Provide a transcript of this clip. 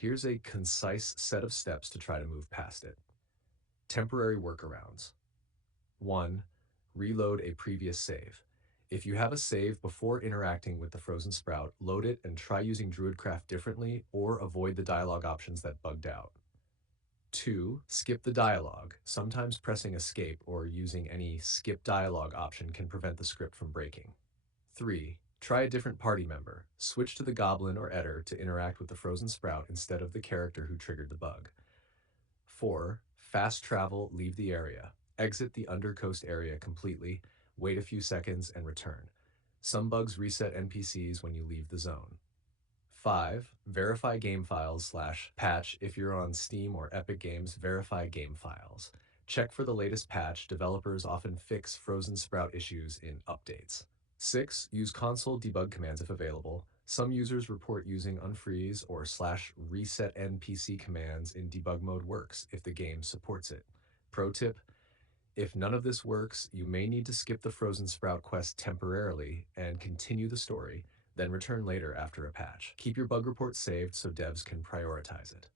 Here's a concise set of steps to try to move past it. Temporary workarounds. 1. Reload a previous save. If you have a save before interacting with the Frozen Sprout, load it and try using Druidcraft differently or avoid the dialogue options that bugged out. 2. Skip the dialogue. Sometimes pressing escape or using any skip dialogue option can prevent the script from breaking. 3. Try a different party member. Switch to the Goblin or Edder to interact with the Frozen Sprout instead of the character who triggered the bug. 4. Fast travel, leave the area. Exit the Undercoast area completely, wait a few seconds, and return. Some bugs reset NPCs when you leave the zone. 5. Verify game files / patch. If you're on Steam or Epic Games, verify game files. Check for the latest patch. Developers often fix Frozen Sprout issues in updates. 6. Use console debug commands if available. Some users report using unfreeze or /reset NPC commands in debug mode works if the game supports it. Pro tip: if none of this works, you may need to skip the Frozen Sprout quest temporarily and continue the story, then return later after a patch. Keep your bug report saved so devs can prioritize it.